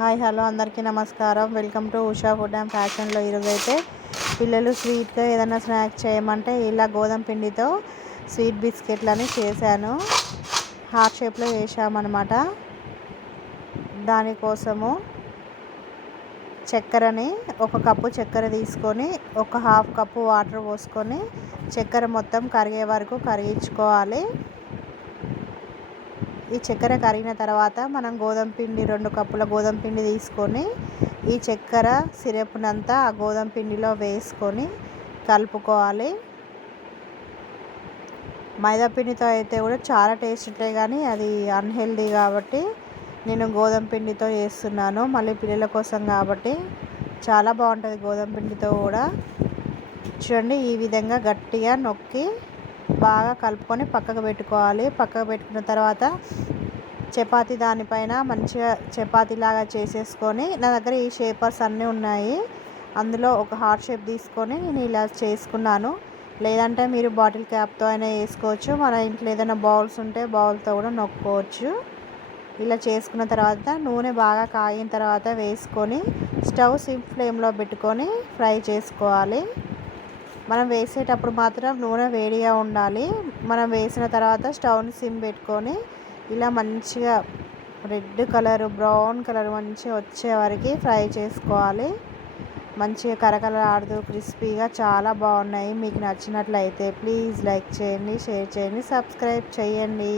Hi hello అందరికీ నమస్కారం. Welcome to Usha food and ఫ్యాషన్లో. ఈరోజైతే పిల్లలు స్వీట్గా ఏదైనా స్నాక్స్ చేయమంటే ఇలా గోధుమ పిండితో స్వీట్ బిస్కెట్లని చేశాను. హార్ట్ షేప్లో వేసామన్నమాట. దానికోసము చక్కెరని ఒక కప్పు చక్కెర తీసుకొని ఒక హాఫ్ కప్పు వాటర్ పోసుకొని చక్కెర మొత్తం కరిగే వరకు కరిగించుకోవాలి. ఈ చక్కెర కరిగిన తర్వాత మనం గోధుమ పిండి 2 కప్పుల గోధుమ పిండి తీసుకొని ఈ చక్కెర సిరప్నంతా ఆ గోధుమ పిండిలో వేసుకొని కలుపుకోవాలి. మైదా పిండితో అయితే కూడా చాలా టేస్ట్ ఉంటాయి, కానీ అది అన్హెల్దీ కాబట్టి నేను గోధుమ పిండితో చేస్తున్నాను. మళ్ళీ పిల్లల కోసం కాబట్టి చాలా బాగుంటుంది గోధుమ పిండితో కూడా. చూడండి, ఈ విధంగా గట్టిగా నొక్కి బాగా కలుపుకొని పక్కకు పెట్టుకోవాలి. పక్కకు పెట్టుకున్న తర్వాత చపాతీ దానిపైన మంచిగా చపాతీలాగా చేసేసుకొని, నా దగ్గర ఈ షేపర్స్ అన్నీ ఉన్నాయి, అందులో ఒక హార్ట్ షేప్ తీసుకొని నేను ఇలా చేసుకున్నాను. లేదంటే మీరు బాటిల్ క్యాప్తో అయినా వేసుకోవచ్చు. మన ఇంట్లో ఏదైనా బౌల్స్ ఉంటే బౌల్తో కూడా నొక్కోవచ్చు. ఇలా చేసుకున్న తర్వాత నూనె బాగా కాగిన తర్వాత వేసుకొని స్టవ్ సిమ్ ఫ్లేమ్లో పెట్టుకొని ఫ్రై చేసుకోవాలి. మనం వేసేటప్పుడు మాత్రం నూనె వేడిగా ఉండాలి. మనం వేసిన తర్వాత స్టవ్ని సిమ్ పెట్టుకొని ఇలా మంచిగా రెడ్ కలర్, బ్రౌన్ కలర్ మంచిగా వచ్చే వరకు ఫ్రై చేసుకోవాలి. మంచిగా కరకరలాడుతూ క్రిస్పీగా చాలా బాగున్నాయి. మీకు నచ్చినట్లయితే ప్లీజ్ లైక్ చేయండి, షేర్ చేయండి, సబ్స్క్రైబ్ చేయండి.